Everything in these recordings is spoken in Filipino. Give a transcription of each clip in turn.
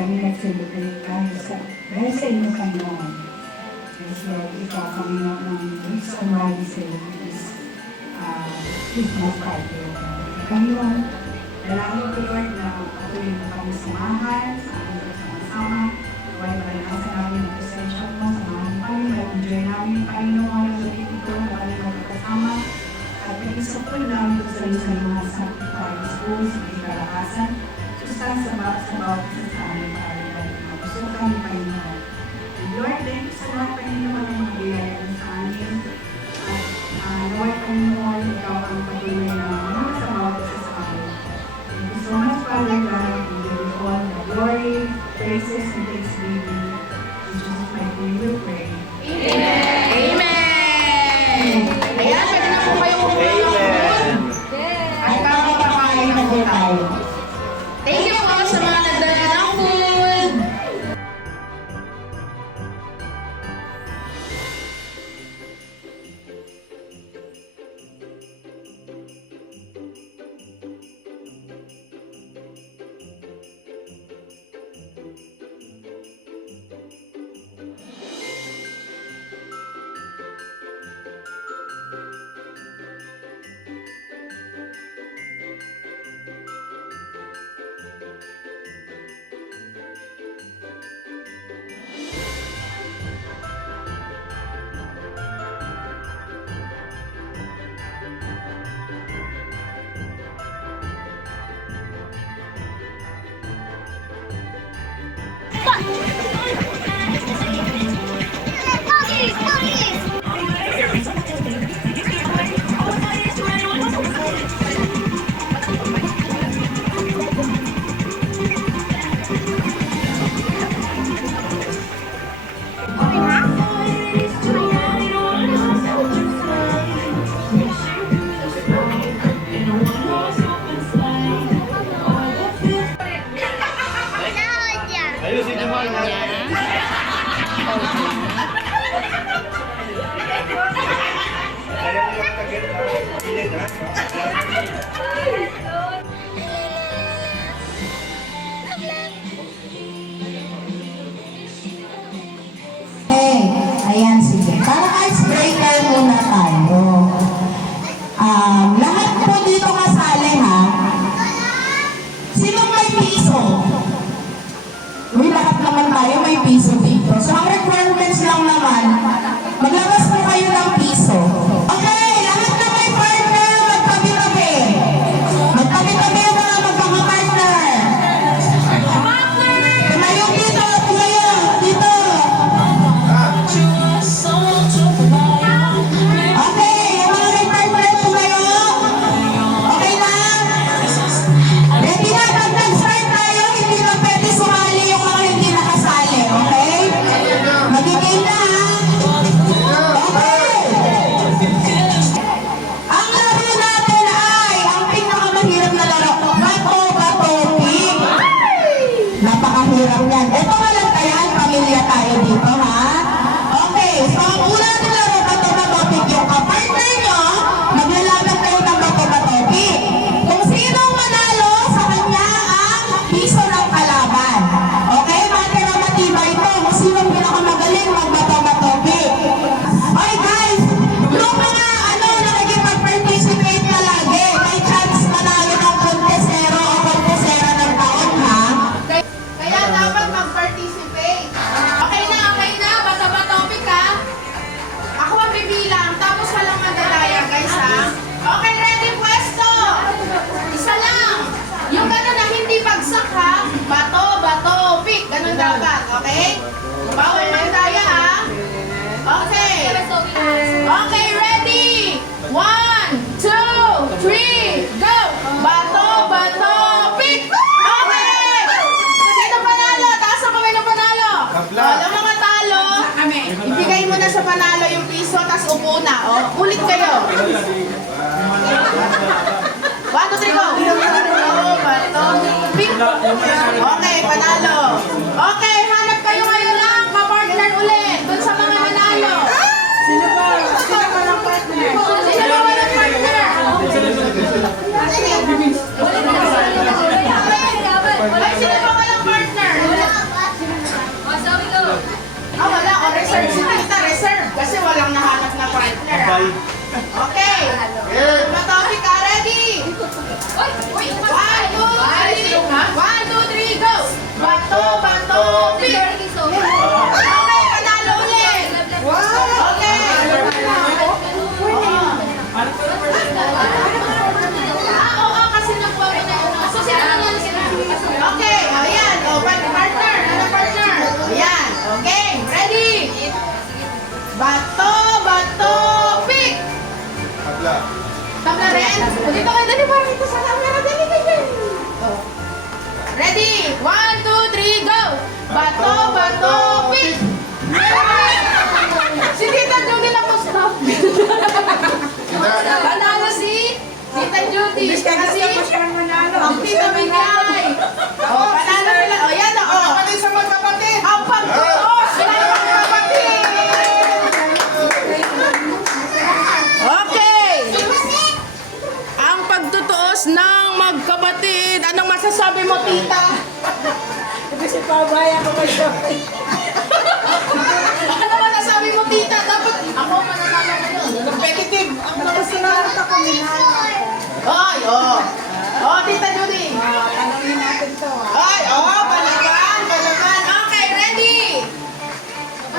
kami nag-celebrate dahil sa inyo, Panginoon. Yes, Lord, ikaw kami ng reason why we celebrate this Christmas party, Lord. Panginoon, dalangin ko, Lord, na patuloy mo kami samahan sa aming sama-sama. Huwag malalasan namin ang presensya mo, samahan kami, mag-enjoy namin, Panginoon, ang ulit ito na kami magkakasama. At nag-isa po namin sa mga sacrifice po, sa mga kalakasan, sa bawat isa sa aming kaalitan. Gusto kami, Panginoon. Lord, thank you so much, Panginoon, ang mga biyaya mo sa amin. At Lord, Panginoon, ikaw ang patuloy na mga sa bawat isa sa amin. Thank you so much, Father God. We give you all the glory, praises, and thanksgiving. In Jesus' mighty name we pray. Amen! Amen! Ayan, pwede na po kayo Amen! At kakapakain na po tayo. Thank you po sa mga nagdala ng food! Ayusin niyo mga Ayan, sige. Para icebreaker muna tayo. Lahat po dito kasali, ha? Sinong may piso? Uy, lahat naman tayo may piso dito. So, ang requirements lang naman, maglabas po kayo ng piso. Okay, lahat na may partner, magtabi-tabi. Magtabi-tabi yung mga magkakapartner. Tumayo dito, tumayo, dito. Okay, yung mga may partner, tumayo. Okay na? Ready na, pag nag-start tayo, hindi na pwede sumali yung mga hindi nakasali, okay? Magiging na, ha? Okay. Ang laro natin ay ang pinakamahirap na laro. Bato-bato-pig. Napakahirap yan. Ito nga lang tayo, pamilya tayo dito, ha? Okay, so ang una natin laro, bato-bato-pig. Yung kapartner nyo, maglalaban kayo ng bato-bato-pig. Kung sino manalo, sa kanya ang piso ng kalaban. Okay, matira matibay ito. Kung sino pinakamagaling, magbato-bato-pig. Okay guys, yung mga nakikipag-participate na lagi, may chance manalo ng kontesero o kontesera ng taon, ha? Kaya dapat mag-participate. Okay na, bata-batopik ha. Ako ang bibilang, tapos walang madadaya guys ha. Okay, ready, pwesto. Isa lang. Yung gano'n na hindi bagsak ha. Bato-batopik. Ganun dapat, okay? Bawal magdaya ha. Okay. Okay, ready. 1, 2, 3, go! Bato-batopik! Okay! Sino panalo? Taas ang kamay ng panalo. Alam mga talo, ibigay mo na sa panalo yung piso, tas upo na. O, ulit kayo. 1, 2, 3, go! Bato-batopik! Okay, panalo. Okay, hanap kayo ngayon lang. Kapartner ulit. Dun sa mga nanalo. Sino ba? Sino ba walang partner? Sino ba walang partner? Ay, sino ba walang partner? Okay. Topic ka, ready? 1, 2, 3. 1, 2, 3, go! Bato, bato, pick! Okay, panalo ulit! Okay! Oo, kasi nakuha mo na yun. So, sino naman sila? Okay, ayan. O, partner. Ano partner? Ayan. Okay, ready? Bato, bato, pick! Tabla rin? O, dito kayo, dali parang ito sa camera. Dali kayo. Ready? 1, 2, 3, go! Bato, bato, pick! Si Tita Judy na po stop. Panalo si Tita Judy. Kasi ang Tita Migay. O, panalo nila. O, yan o. Kapatid sa magkapatid! Ang pagtuos ng magkapatid. Okay. Ang pagtutuos ng magkapatid. Anong masasabi mo, Tita? Kasi pabaya ko kayo. Ano masasabi mo, Tita? Dapat ako mananalo ko yun. Competitive. Ang Nakasinarap ako, minahal ako. Ay, oh. Oh, Tita Judy. Tanongin natin to. Ay, oh, palaban, palaban. Okay, ready?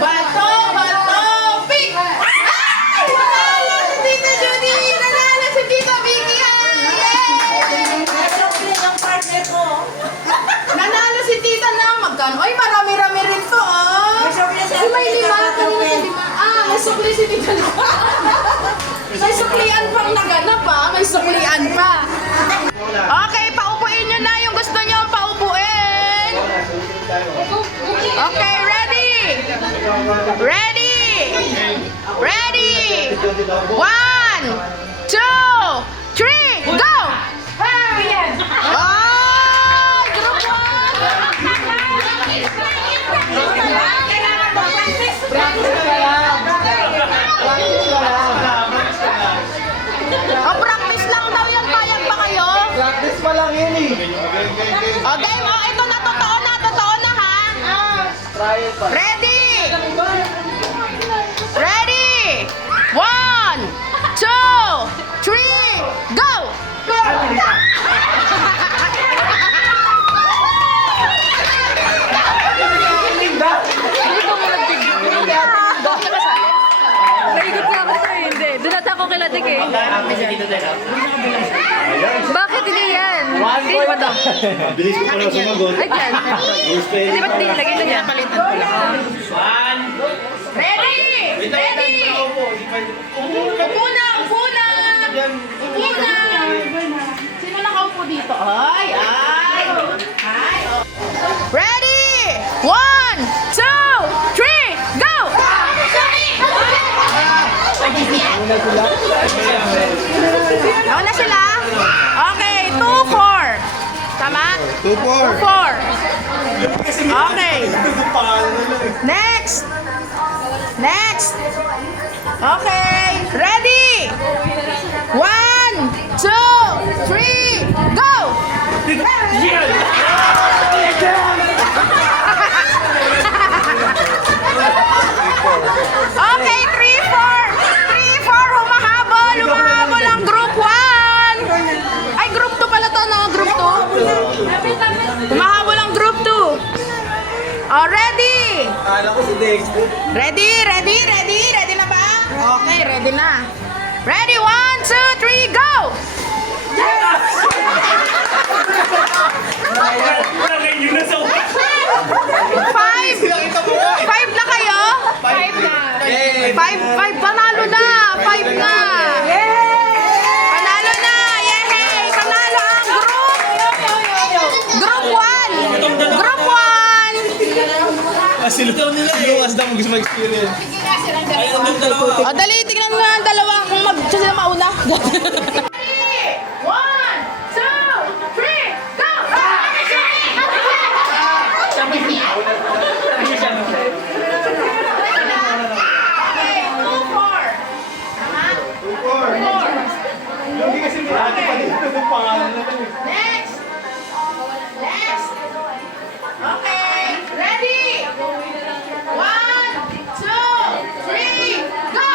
Bato, bato, pick! Ay! Nanalo si Tita Judy! Nanalo si Tita Vicky! Yay! Yung partner ko. Nanalo si Tita na magkano? Ay, marami-rami rin to, oh. Ay, may lima. Kanina may lima. Ah, may sukli si Tita Judy. May suklian pang naganap, ah. May suklian pa. Okay, paupuin nyo na yung gusto nyo paupuin. Okay, ready? Ready? Ready? 1, 2, 3, go! Ay, group 1. Oh, practice lang daw yan. Payag ba kayo? Practice pa lang yun eh. Okay, oh, ito na, totoo na ha? Trial pa. Ready? Ready? 1, 2, 3, go! Naikot nga ako sa'yo, hindi. Doon ata ako kiladik eh. Bakit hindi yan? Hindi ba daw? Bilis ko pala sumagot. Ay, dyan. Hindi ba't di lagay na dyan? Ready? Ready? Upo na! Upo na! Upo na! Sino nakaupo dito? Ay! Ready? 1, 2, 3, go! Nauna sila? Okay, 2, 4. Tama? 2-4. 4. Okay. Next. Next. Okay. Ready? 1, 2, 3, go! Okay, 3, 4. Humahabol ang group 1. Ay, group 2 pala to, no? Group 2. Humahabol ang group 2. Oh, ready? Kala ko si Dexter. Ready na ba? Okay, ready na. Ready, 1, 2, 3, go! Five na kayo? Five, panalo na! 5 na! Panalo na! Yay! Panalo ang Group 1! Group 1! Silutaw nila eh. Yung asda mo gusto mag-experience. O, dali, tignan mo nga ang dalawa kung sila mauna. 1, 2, 3, go! Okay, 2, 4. Tama? 4. Hindi kasi ate pa dito yung pangalan na ito. Next. Okay, ready? 1, 2, 3, go!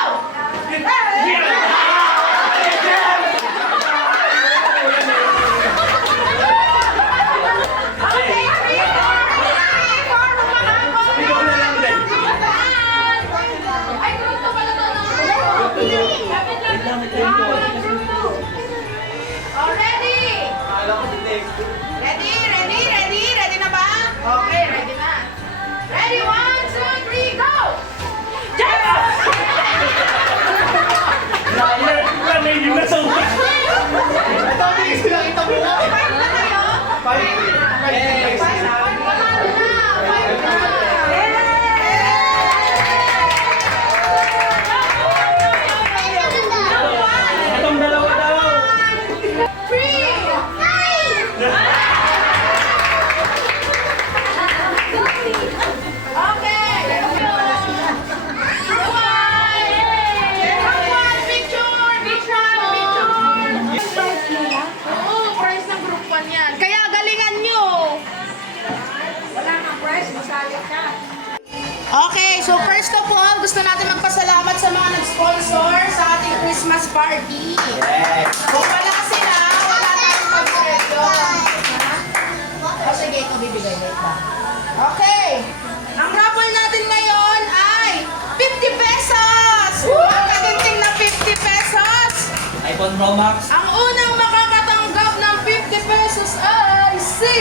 Okay, so first of all, gusto natin magpasalamat sa mga nag-sponsor sa ating Christmas party. Kung wala sila, wala tayong pag-seryo. O sige, ito bibigay na ito. Okay, ang raffle natin ngayon ay 50 pesos! Magkaginting na 50 pesos! iPhone Pro Max. Ang unang makakatanggap ng 50 pesos ay si...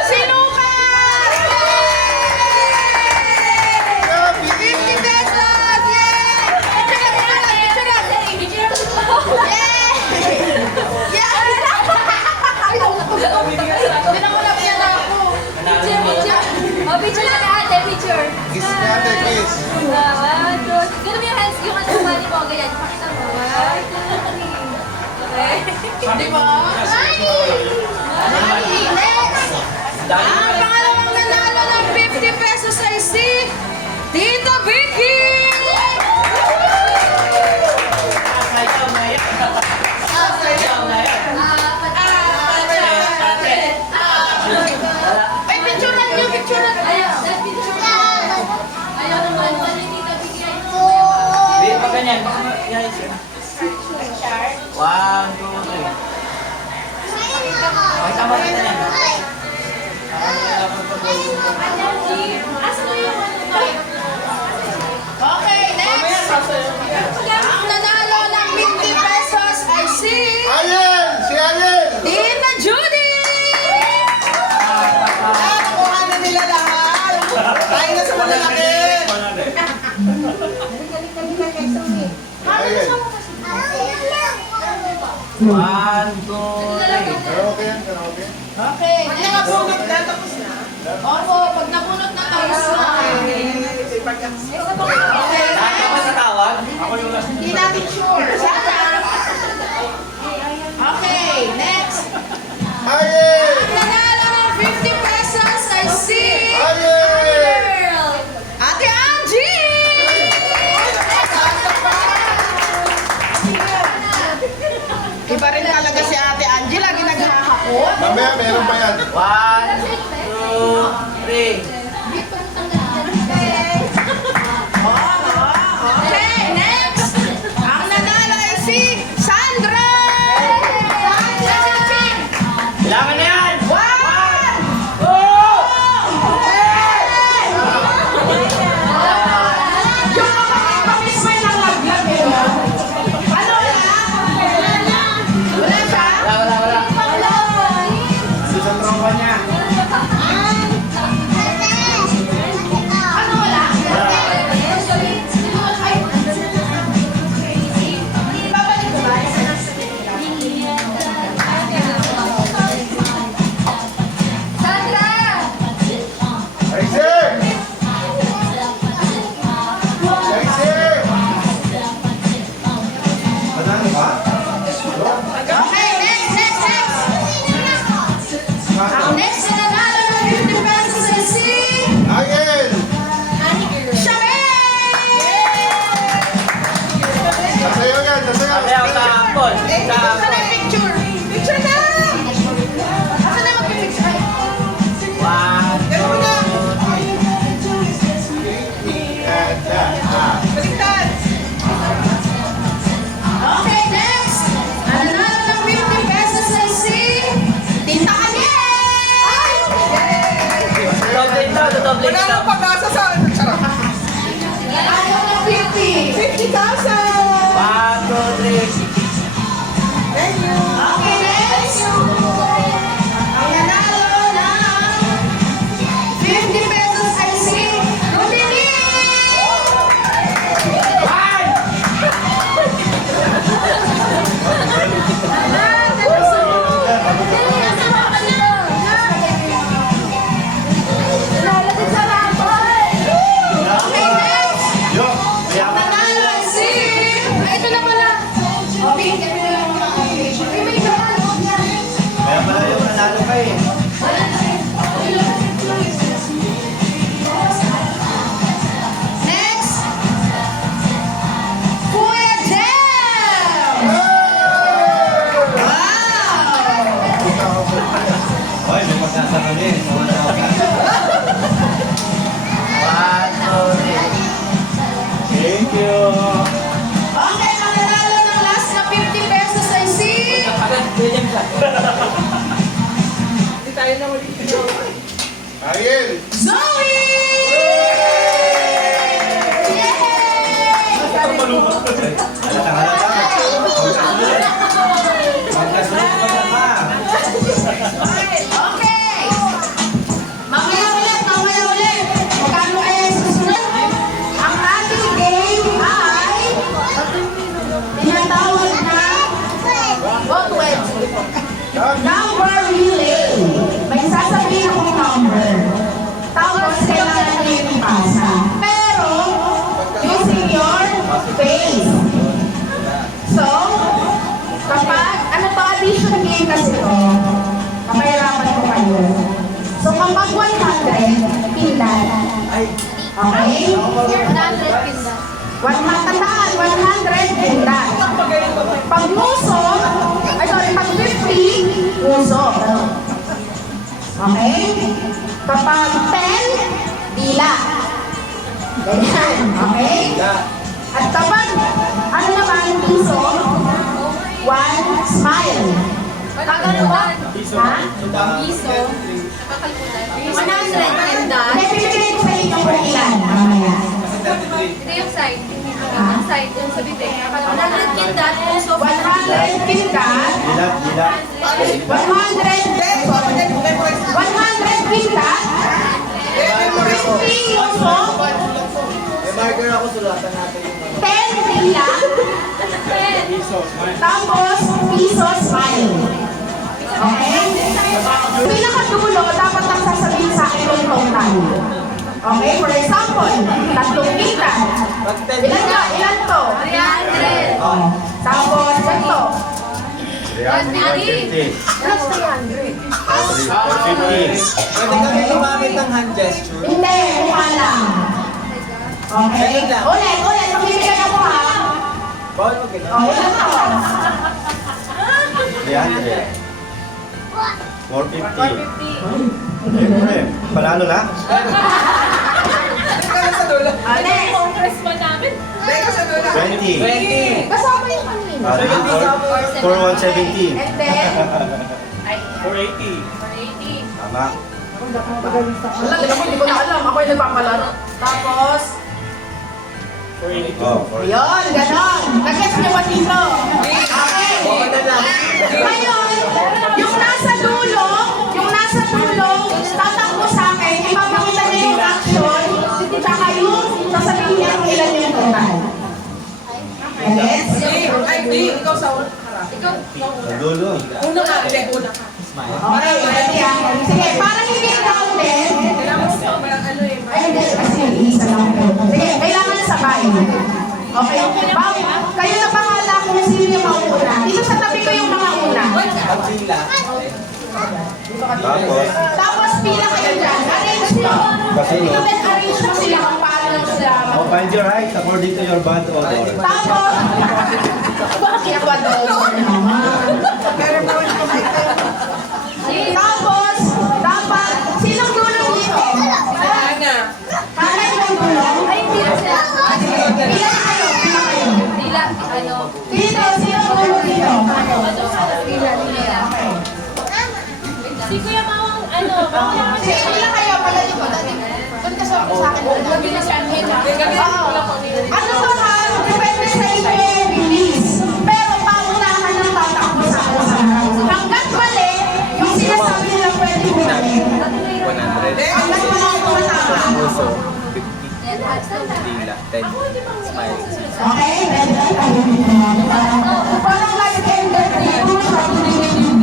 Si Lucas! Yay! 50 pesos! Yay! Yay! Pinakulap niya na ako. Oh, picture na ate, picture. Kiss na ate, kiss. One, two. Ganun mo yung hands, yung ano sumali mo, ganyan. Pakita mo. One, two, three. Okay. Di ba? Next! Ang pangalawang nanalo ng 50 pesos ay si Tita Vicky! Ay, picturean niyo, picturean niyo. Ayaw, that picture na. Ayaw naman, wala yung tita bigyan. Hindi pa ganyan. One, two, three. Okay, tama kita yan. Asa mo yung ano ba? Okay, next! Ang nanalo ng 50 pesos ay si Ayen! Si Ayen! Tita Judy! Nakuha na nila lahat. Tayo na sa malalaki. One, two, three. Karaoke yan, karaoke. Okay, nakabunot na, tapos na? Opo, pag nabunot na, tapos na. Okay, Tama ba sa tawag? hindi natin sure. Sana. Okay, next. Ayen! Ang nanalo ng 50 pesos ay si Ayen! Girl. Ate Angie! Iba rin talaga si Ate Angie, lagi naghahakot. Mamaya meron pa yan. One, two, three. Okay, next! Ang nanalo ay si Sandra! Kailangan na yan! One! Yung kapatid may nalaglag eh. Ano na? Wala siya? Wala. Susan tropa niya. Okay? 100 kinda. 100 pindat. Pag puso, pag 50, puso. Okay? Kapag 10, dila. Ganyan. Okay? At kapag, ano naman, piso, 1 smile. Kakaluan. Ha? Piso. Kakalkutan. 100 kinda. Hindi, pipiliin ko sa inyo kung ilan. Mamaya. Ito yung side. Yung side dun sa bibig. 100 kinda. Puso. 100 pindat. Dilat, dilat. 100 pindat. 50 puso. May marker ako, sulatan natin yung 10 dila. Tapos, piso smile. Okay? Pinakadulo, dapat ang sasabihin sa akin yung total. Okay? For example, 3 kita. Ilan ka? Ilan to? 300. Tapos, ito. 350. Plus 300. 450. Pwede kami gumamit ng hand gesture. Hindi, mukha lang. Okay? Ulit. Pamibigyan ako ha. Bawal mo ganun. O, ilan to? 300. 450. Siyempre, panalo na? Teka lang sa dulo. Next. Congressman namin. Teka sa dulo. 20. Kasama yung kanina. 4170. And then, 480. Tama. wala, hindi ko na alam. Ako yung nagpapalaro. Tapos, Oh, 40. yun, ganon. Nag-guess niyo ba dito? Okay. Oo na lang. Ngayon, yung nasa dulo, tatakbo sa akin, ipapakita niya yung action, tsaka yung sasabihin niya kung ilan yung total. Yes? Ikaw sa harap. Sa dulo. Una ka, una ka. Okay, ready ah. Sige, parang hindi counted. Ay, hindi, kasi isa lang po. Sige, kailangan sabay. Okay, kayo na bahala kung sino yung mauna. Dito sa tabi ko yung mga una. Pagpila. Tapos, Tapos pila kayo dyan. Arrange mo. Kasi no? Ito din arrange mo sila kung paano sila. oh, find your right according to your band order. Tapos, bakit ba daw? Tapos, dapat, sinong dulo dito? Kaya yung dulo? Ay, hindi na siya. Pila kayo. Dila, ano. Dito, sinong dulo dito? Dila. Si Kuya Mawang, ano. Sige, pila kayo. Pagaling mo. Doon ka sa akin. Oo. Ano to ha? Depende sa inyo yung bilis. Pero paunahan ng tatakbo sa usahan. Hanggat mali, yung sinasabi nila pwede bumalik. 100. Hanggat mali ang tumatama. Puso. Yan, hashtag. Dila. 10. Smile. Okay? Ready na tayo dito. Parang nag-ender dito.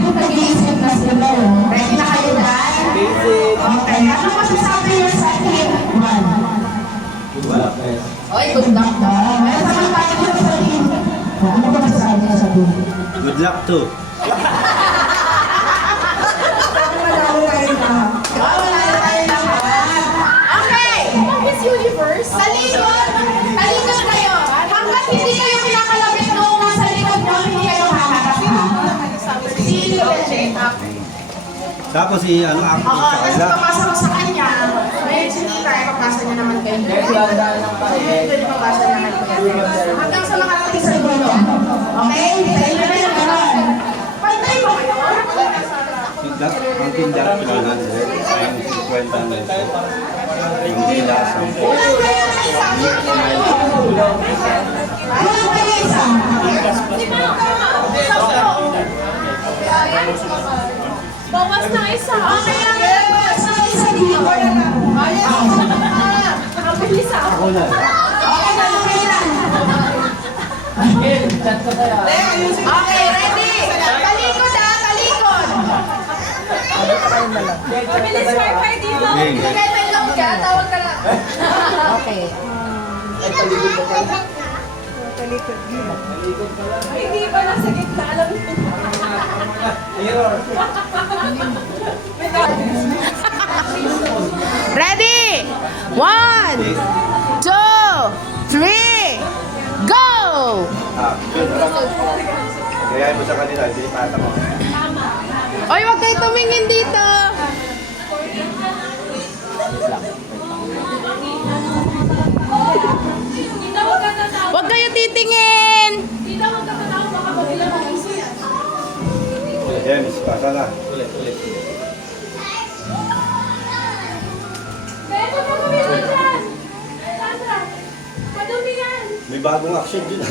Nag-iisip na sila. Ready na kayo dyan? Basic. Okay. Ano masasabi niyo sa team 1? Wala. Oy, good luck ba? Meron naman tayo dito sa team. Ano ba masasabi niyo sa team? Good luck too. Wala na tayo lahat. Okay! Miss Universe? Talikod! Talikod kayo! Hanggat hindi kayo pinakalapit noong nasa likod nyo, hindi kayo haharap ha? Sino ba? Tapos ano ang Oo, sa tapos kanila. papasa mo sa kanya. Ngayon, sige tayo, papasa niya naman kayo. Pwede papasa naman kayo. Hanggang sa makarating sa dulo. Okay? Tayo na yung gano'n. Pantay ba kayo? Tindak, ang tindak 100, ang 50 peso. Ang tindak 10. Ulang kayo na isa. Ulang kayo isa. Bawas na isa. Okay lang yan. Bawas na isa dito. Mabilis ah. Ako na. Okay na, okay na. Okay, ready? Talikod ha, talikod. Mabilis wifi dito. Okay. Ilagay mo yung lock ka, tawag ka na. Okay. Hindi ba nasa gitna? Alam mo. Ready? 1, 2, 3, go! Action. Gayahin mo sa kanila, hindi pata mo. Oy, wag kayo tumingin dito. Wag kayo titingin. James, pasa na. Ulit. May bagong action din.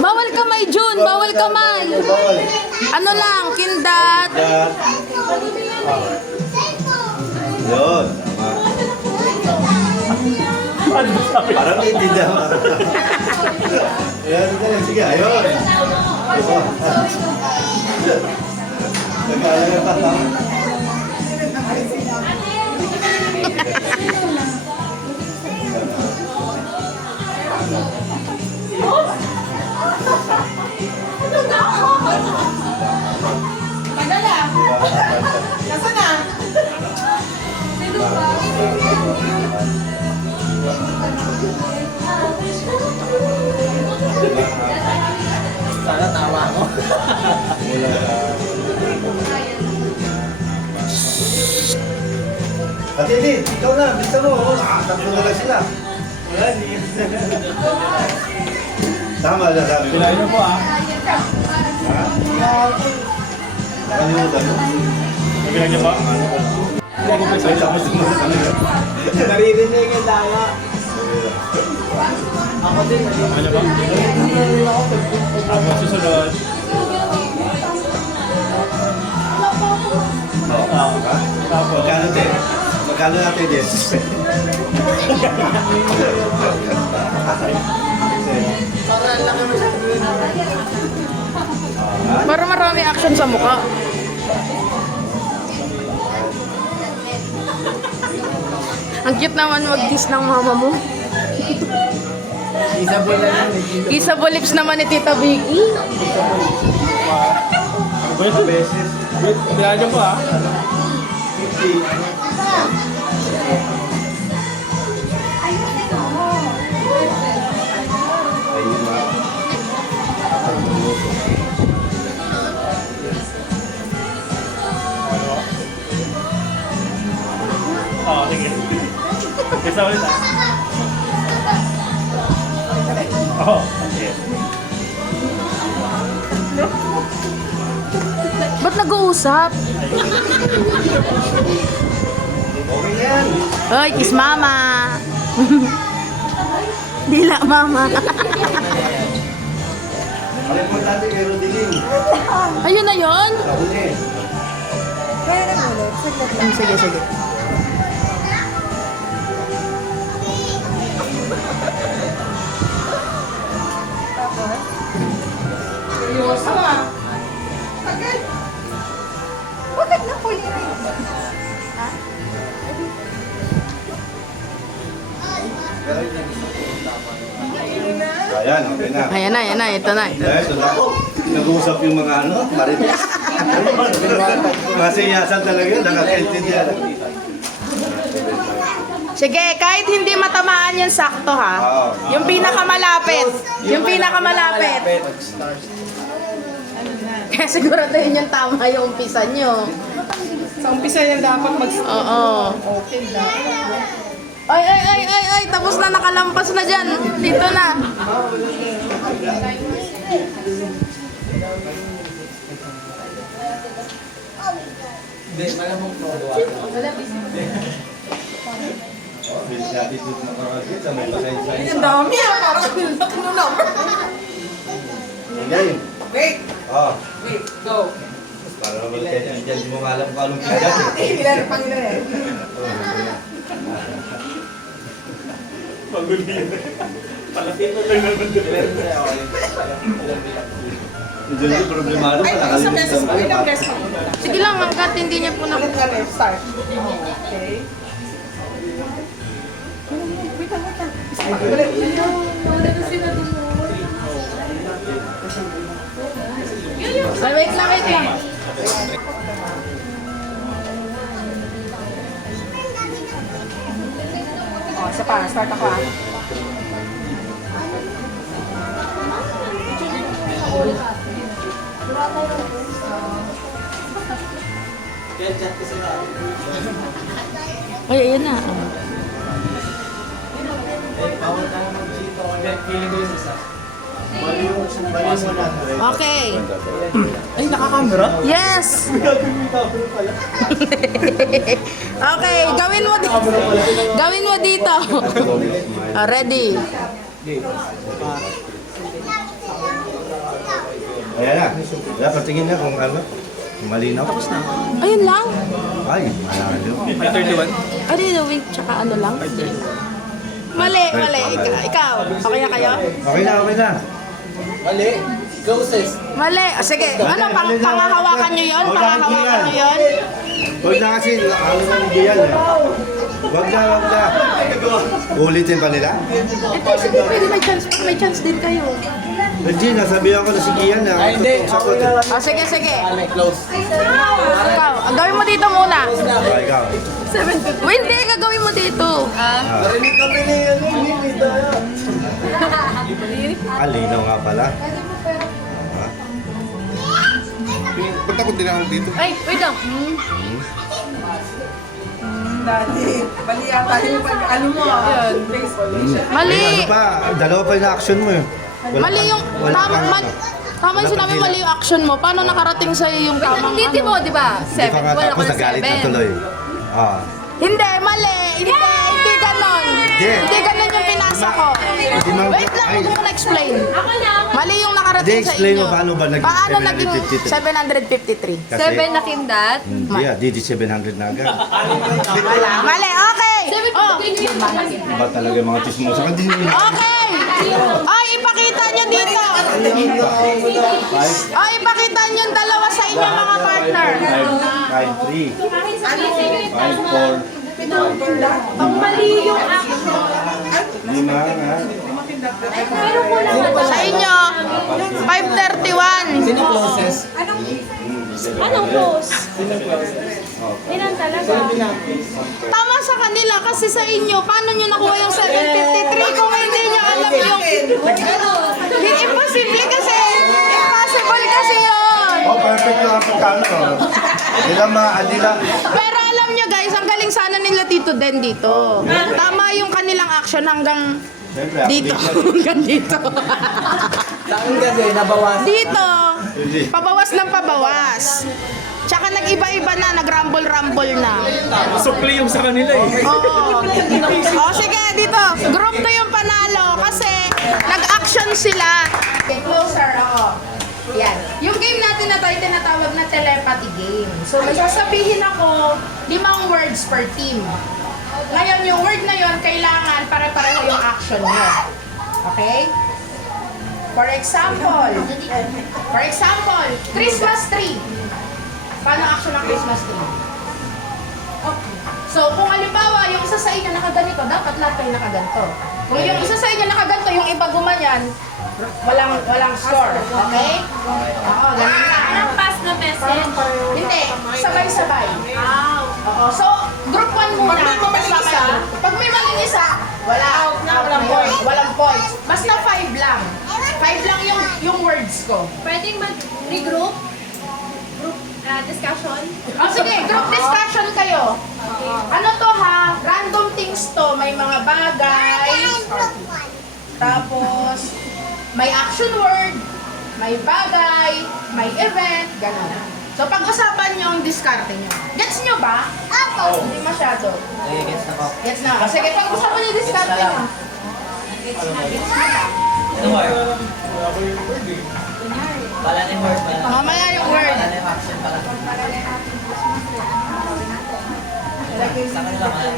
Bawal kamay, Jun. Bawal kamay. Bawal. Ano lang, kindat. Yan. Yun. Tama. Parang itinda mo. Ayan, sige, ayun. Nag-aalala pa pa. Padala. Nasaan na? Sana tawa ako. At hindi, ikaw na, bisa mo. Tatlo na lang sila. Tama na sabi ko. Kailangan po ah. Nakalimutan mo. Kailangan niyo po. Ay, tapos mo sa kanila. Naririnig yung daya. Ako din. Ano ba? Ako susunod. Tapos. Magkano din? Magkano natin din? Parang laki masyado yun. Para marami action sa mukha. Ang cute naman mag-kiss ng mama mo. Isabol na lang. Kissable lips naman ni Tita Vicky. Wait, Beses. wait. Kailangan niyo po ah. 50. Ayun na. Oo, sige. Isa ulit ah. Oo, sige. Ba't nag-uusap? Okay na yan. Hoy, kiss mama. Dila mama. Ang importante kay Rodeline. Ayun na yun? Sabi niya eh. Sige, sige. Seryoso ah. Bakit na puli rin? Ayan, okay na. Ayan na, ayan na. Ito na. Yes, nag-uusap yung mga ano, marites. Masiyasan talaga, nakakaintindihan. Sige, kahit hindi matamaan yung sakto ha. Yung pinakamalapit. Yung pinakamalapit. Kaya siguraduhin yung tama yung umpisa nyo. Sa umpisa yan dapat Oo. mag-open na. Ay, ay, ay, ay, ay. Tapos na, nakalampas na dyan. Dito na. Hindi, malamang po. Bilis natin dito na karagit, sa may pasensya. Ang dami ah, parang laki ng number. Ngayon. Wait, Oh, wait, go. para naman kayo dyan, di mo alam kung anong kidat eh. Ilan ang Panginoon eh. Magulo yun. Palapit na lang naman doon. Diyan yung problemado pa, Ay, isang beses nakalimutan pa. mo. Ilang beses pa. Sige lang, hanggat hindi niya po na... Ulit na rin, start. Okay. Ulit. Ay, wait lang, wait lang. Isa pa, start ako ah. Ay, ayun na. Okay. Ay, nakakamera? Yes! Okay, gawin mo dito. Gawin mo dito. Ready? Ayan na. Wala, patingin na kung ano. Kung malinaw. Tapos na. Ayun lang. Ay, malinaw. May 31. Ano yung wait, tsaka ano lang? Mali, mali. Ikaw. Okay na kayo? Okay na, okay na. Mali. Go, sis. Mali. Sige. Ano, pangahawakan nyo yun? Pangahawakan nyo yun? Huwag na kasi, ano na ni Gian eh. Huwag na, huwag na. Ulitin pa nila? Ito, sige, pwede may chance din kayo. Regine, nasabihan ko na si Gian na. Ay, hindi. Sakot. Oh, sige, sige. May close. Ikaw, gawin mo dito muna. Ah, ikaw. Hindi, gagawin mo dito. Narinig kami ni ano, ni Mita. Ah, linaw nga pala. Ha? Ba't ako din ako dito? Ay, wait lang. Dati, mali yata yung ano mo. Mali. Ay, ano pa? Dalawa pa yung action mo eh. Mali yung, tama yung sinabi, mali yung action mo. Paano nakarating sa'yo yung tamang Hindi ano? mo, di ba? Hindi pa 7. nga Wala ko tapos na nagalit na 7. tuloy. Ah. Hindi, mali. Hindi ganon. Hindi. Hindi ganon yung pinasa ko. Hindi ma- Wait lang, ay. huwag mo na-explain. Ako na. Mali yung nakarating Hindi, sa explain inyo. mo paano ba naging Paano naging 753? 753? Kasi, 7 na kindat. Hindi ah, di 700 na agad. Mali, okay. Oh, Ba talaga yung mga chismosa? Hindi nila. okay. Ay, ipakita nyo dito. Ay, ipakita nyo yung dalawa sa inyo mga partner. 5-3. 5-4. Mali yung action. 5 nga. Pero kulang na Sa inyo, 531. Sino closest? Anong close? Ilan talaga? Tama sa kanila kasi sa inyo, paano nyo nakuha yung 753 kung hindi nyo alam yung... Hindi, imposible kasi. Impossible kasi yun. Oh, perfect yung ang pagkano. Hindi lang. Pero alam nyo guys, ang galing sana nila Tito Den dito. Tama yung kanilang action hanggang Siyempre, dito. update Hanggang dito. Saan kasi, nabawasan. Dito. Pabawas ng pabawas. Tsaka nag-iba-iba na, nag-rumble-rumble na. Supli yung sa kanila eh. Oo. Oh, sige, dito. Group 2 yung panalo kasi nag-action sila. Okay, closer ako. Yan. Yung game natin na tayo tinatawag na telepathy game. So, may sasabihin ako 5 words per team. Ngayon, yung word na yon kailangan para-pareho yung action nyo. Okay? For example, Christmas tree. Paano action ng Christmas tree? Okay. So, kung halimbawa, yung isa sa inyo nakaganito, dapat lahat kayo nakaganto. Kung yung isa sa inyo nakaganto, yung iba gumanyan, walang score. Okay? Oo, ganun na. Anong pass na message? Hindi, sabay-sabay. Oo. So, group 1 muna. Pag may maling isa, walang points. Walang points. Basta 5 lang. 5 lang yung words ko. Pwedeng mag-regroup? Group discussion? O sige, group discussion kayo. Ano to ha? Random things to. May mga bagay. Tapos, may action word. May bagay. May event. Ganun. So, pag-usapan nyo ang diskarte nyo. Gets nyo ba? Hindi masyado. Gets na ko. Gets na. Sige, pag-usapan nyo yung diskarte nyo. Wala na yung word. Mamaya yung word. Wala na yung action pala.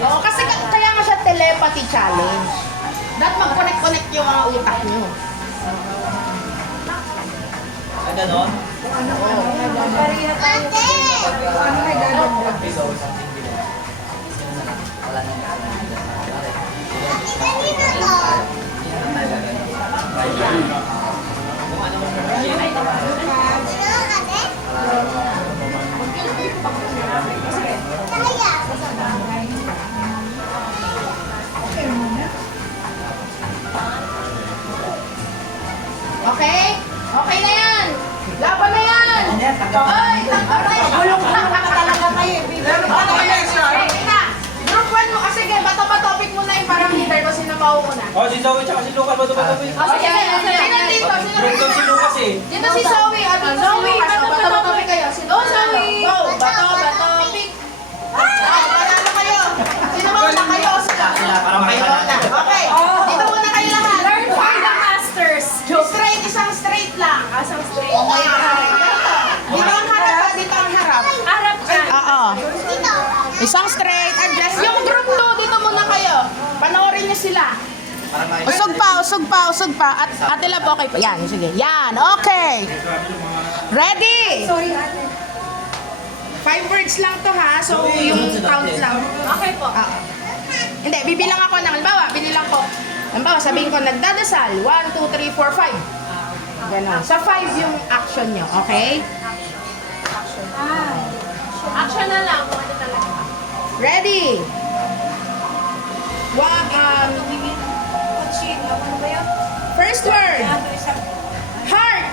Oo, kasi kaya nga siya telepathy challenge. Dapat mag-connect-connect yung mga utak nyo. Ah, ganon? Wala na. Kaya. Okay, sino dito? Sino dito? Dito si Zoe. Zoe, bato pick kayo. Si Zoe. Go, bato pick. Panalo kayo. Sino ba una kayo? Sila. Kayo na. Okay. Dito muna kayo lahat. Learn by the masters. Straight, isang straight lang. Asang straight. Dito ang harap, dito ang harap. Arab ka. Oo. Isang straight. Adjust. Yung group 2, dito muna kayo. Panoorin niyo sila. Usog pa. At Ate Lab, okay pa. Yan, sige. Yan, okay. Ready? Sorry, ate. 5 words lang to ha. So, yung count lang. Okay po. Hindi, bibilang ako ng, halimbawa, binilang ko. Halimbawa, sabihin ko, nagdadasal. 1, 2, 3, 4, 5. Ganon. Sa 5 yung action nyo, okay? Action na lang. Kung ano talaga. Ready? First word. Heart.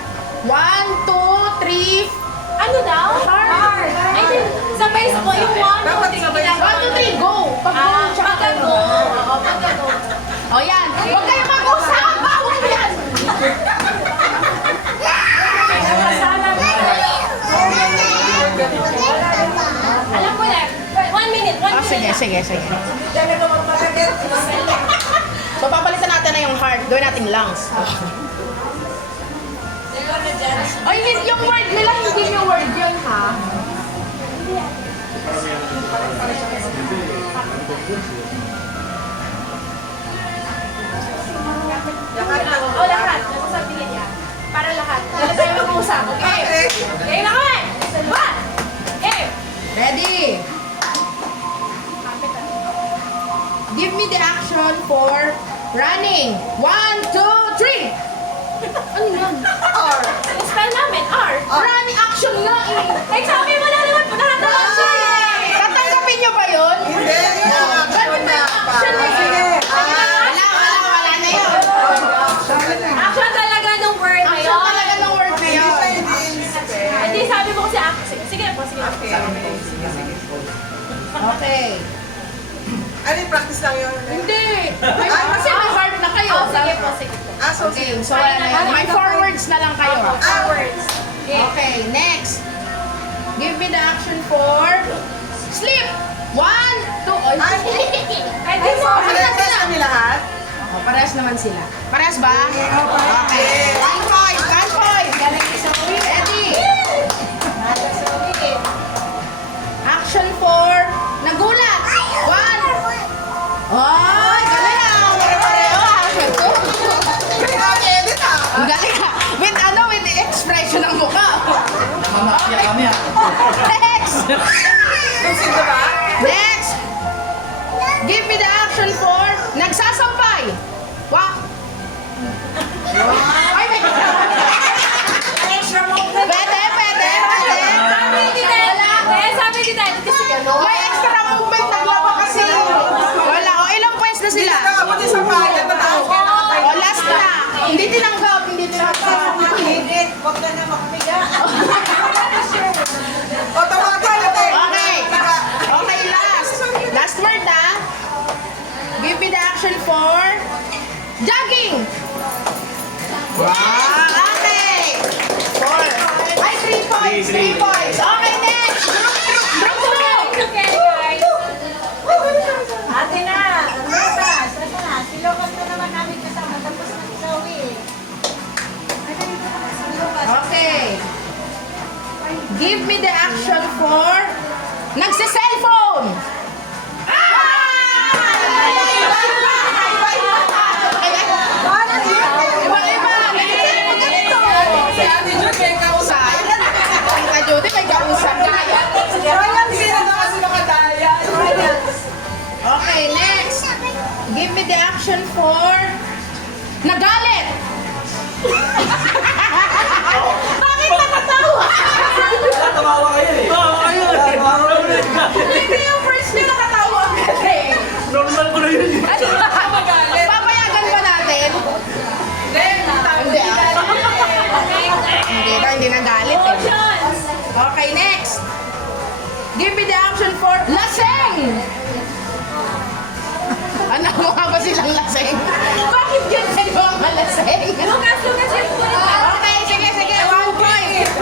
1, 2, 3. Ano daw? Heart. Ay, sabay po yung 1, 2, 3. 1, 2, 3, go! Pag-go, tsaka Pagkago. Oo, pagkago. O yan. Huwag kayo mag-usap. Bawal yan. Alam ko na. 1 minute. 1 minute. Sige. So, papalitan natin na yung heart. Gawin natin lungs. Ay, yung word nila, hindi yung word yun, ha? O, lahat. Sasabihin niya. Para lahat. Dala tayo mag-uusap. Okay? Okay na kami. 1. Okay. Ready? Give me the action for running. 1, 2, 3. Ano yun? R. Spell namin. R. Running action nga eh. Eh, sabi mo na naman po. Nakatawa siya eh. Tatanggapin nyo ba yun? Hindi, Ganun na yung action eh. Wala na yun. Action talaga nung word na Action yun. talaga ng word na yun. Hindi, sabi mo kasi ako. Sige po, sige. Okay. Ano yung practice lang yun? Hindi. Kasi may heart na kayo. Oh, sige po, sige po. So, Okay, so wala na yun. May 4 words na lang kayo. Words. Okay, next. Give me the action for sleep. 1, 2, oy. Ay, di mo. Parehas kami lahat? Oh, parehas naman sila. Parehas ba? Okay. 1 point. 1 point. Ready? Action for nagulat. 1. Ay, galing ah. Pare-pareho ah. Edit ah! Ang galing ah. With the expression ng mukha. Next. Sino ba? Next. Give me the action for nagsasampay. Ay, may Pwede. Sabi ni Daddy kasi gano'n. May extra movement. Naglaba kasi. Wala. O, ilang points na sila? Buti sa bayan, matawag ka na. O, last na. Hindi tinanggap. Huwag ka na makpiga. O, tawagin natin. Okay, last. Last word ah. Give me the action for jogging. Okay. 4. Ay, 3 points. 3 points. Okay, next. Group 2. Ate na, ano ba? Sasa na, silokan ko naman namin kasama tapos na si Zoe. Okay. Give me the action for nagse-cellphone. Iba-iba. Si Ate Jun, may kausap. Tita Judy, may kausap tayo. Sino na kasi nakadaya? Okay, next. Give me the action for nagalit. Bakit nakatawa? Tumawa kayo eh. Hindi yung first nyo nakatawa kasi. Normal ko na yun. Papayagan ba natin? Hindi nagalit eh. Okay, next. Give me the action for laseng. Ano, mukha ba silang lasing? Bakit yun kayo ang malasing? Lucas, yung kulit ka. Okay, sige, sige. 1 point.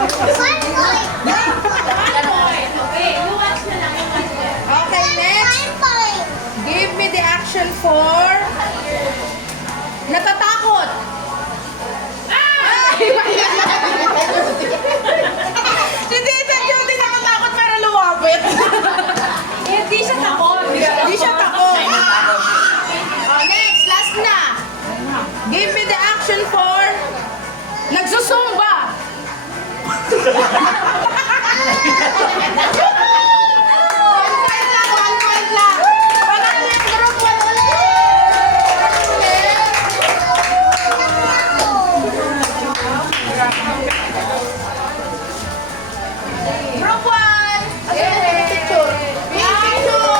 Okay, you watch na lang. Okay, next. Give me the action for natatakot. Ay! Si Tita Judy natatakot pero lumapit. Hindi siya takot. Hindi siya takot. Oh, next, last na. Give me the action for nagsusumba. One point lang, 1 point lang. Panalo yung group 1 ulit. Group 1. Picture. Picture.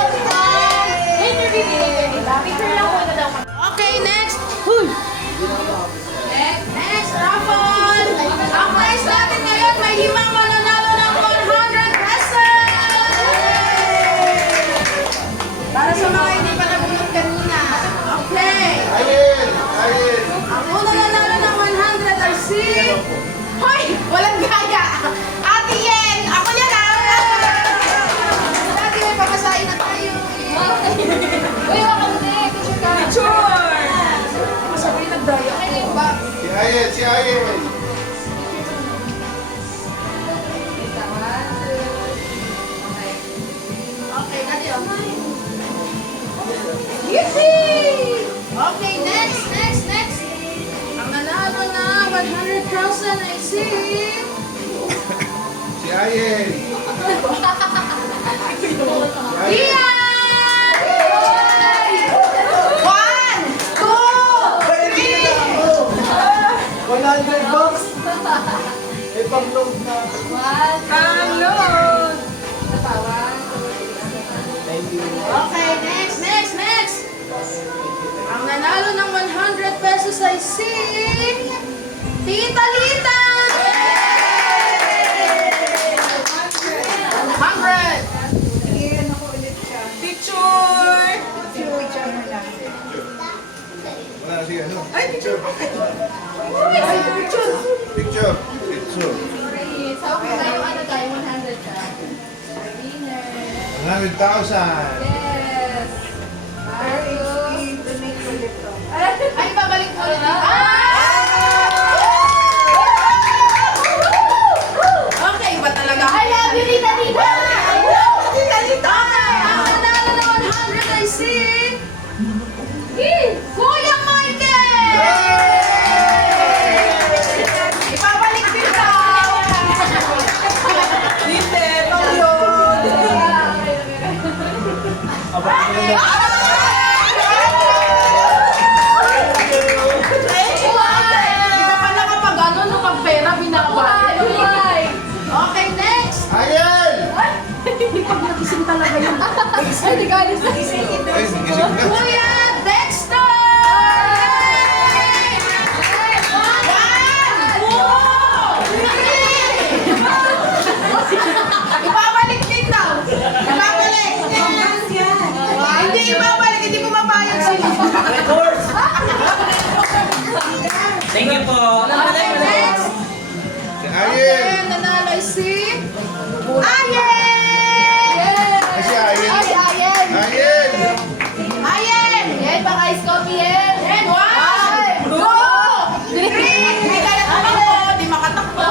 Picture lang muna daw kami. Okay, next. Next, Raffle. Ang prize natin ngayon, may 5 mananalo ng 100 pesos. Para sa mga hindi pa nabunod kanina. Okay. Ang unang nanalo ng 100 ay si... Hoy! Walang gaya! Ate Yen! Ako niya na! Dati may pamasahin na tayo. Uy, waka mo na eh. Picture ka. Picture! Sabi nagdaya. Ay, ba? Si Ayen. Okay, dati Yippee! Okay, next. Ang nanalo na 100,000 ay si... Si Ayen. Ian! 1, 2, 3! 100 bucks! May pang-load na. Pangload! Thank you. Okay, next. Ang nanalo ng 100 pesos ay si... Tita Lita! 100! Picture! Wala si ano? Ay, picture! Picture. So, kung tayo, ano tayo, 100 ka. Winner. 100,000. Yes. Ay, babalik mo ulit. Okay, iba talaga. I love you, Tita Tita! Okay, ang nanalo ng 100 ay si... Kuya Michael! Ibabalik din daw. Hindi, pang-load! Iba pala kapag ano, nung pag pera, binabalik. Okay, next. Ayen! Pag nagising talaga yun. Ay, di ka alis na. Ay, gising na. Kuya Dexter! Ibabalik din daw. Ibabalik. Hindi ibabalik, hindi mo mapayag sila. Thank you po. Okay, next. Si Ayen. Okay, nanalay si... Ayen! Ay, si Ayen. Ay, si Ayen! Ayen! Ayen! Yan, baka ice coffee yan. And 1, 2, 3! Hindi kaya tumakbo, di makatakbo.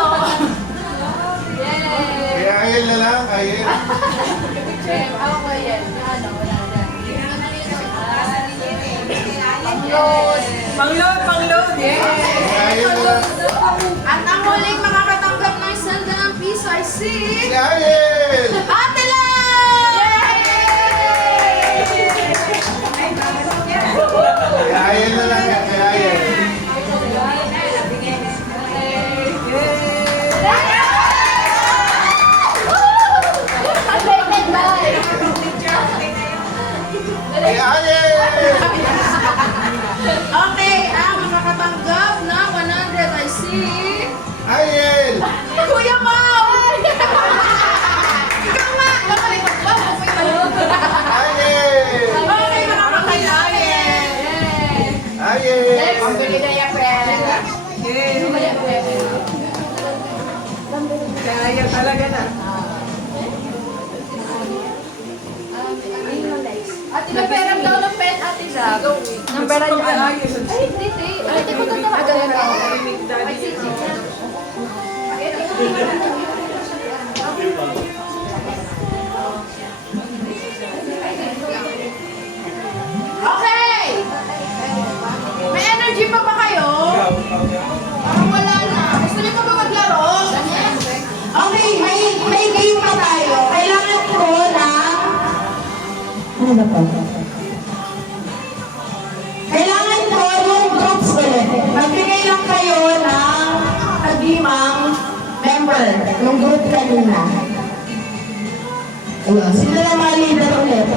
Yes. Si Ayen na lang. Ayen. Picture. Ako ko yan. Ano, wala yan. Pang-load! Si Ayen na lang. At ang huling makakatanggap ng 100 piso ay si... Si Ayen! Ate Lang! Si Ayen na lang. Si Ayen. Updated ba? Si Ayen! Okay, ang makakatanggap ng 100 ay si... Ayen! Kuya Mau! Ikaw Numberan nyo. Ay, hindi. Ay, hindi ko ito nakagalan ako. Ay, sige. Okay! May energy pa ba kayo? Parang wala na. Gusto niyo pa ba maglaro? Okay, may game pa tayo. Kailangan ko ng... Ano ba po? Kailangan ko yung groups ulit. Magbigay lang kayo ng kalimang member. Yung group kanina. Ayun, sino na mga leader ulit?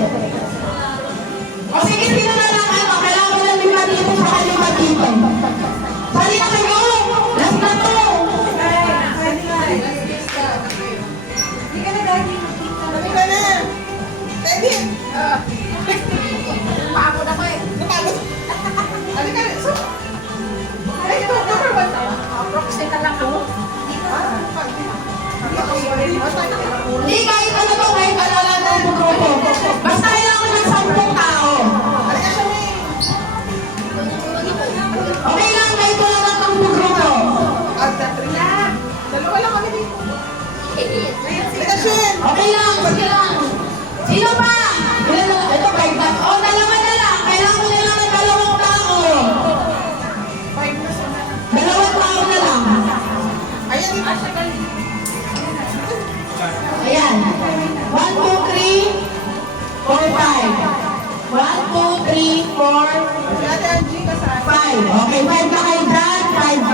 O sige, sino na lang ano? Kailangan ko ng 5 dito sa 5 dito. Sali na kayo! Last na to! Hindi ka na dahil. Sabi ka na. Ready? Pagod ako eh. Napagod. Ano ka? So, ay, ito, number 1 tayo. Proxy ka lang ako. Hindi, kahit ano to, kahit ano lang ng grupo. Basta kailangan ko ng 10 tao. Ano ka siya, May? Okay lang, kahit wala lang ng grupo. Dalawa lang kami dito. Sige, Shin. Okay lang, sige lang. Sino pa? Ilan na? Ito, 5 na. O, dalawa na lang. Kailangan ko nila ng 2 tao. 2 tao na lang. Ayan, dito. Ayan. 1, 2, 3, 4, 5. 1, 2, 3, 4. 5. Si Ate Angie, kasama. Okay, 5 na kayo dyan. 5.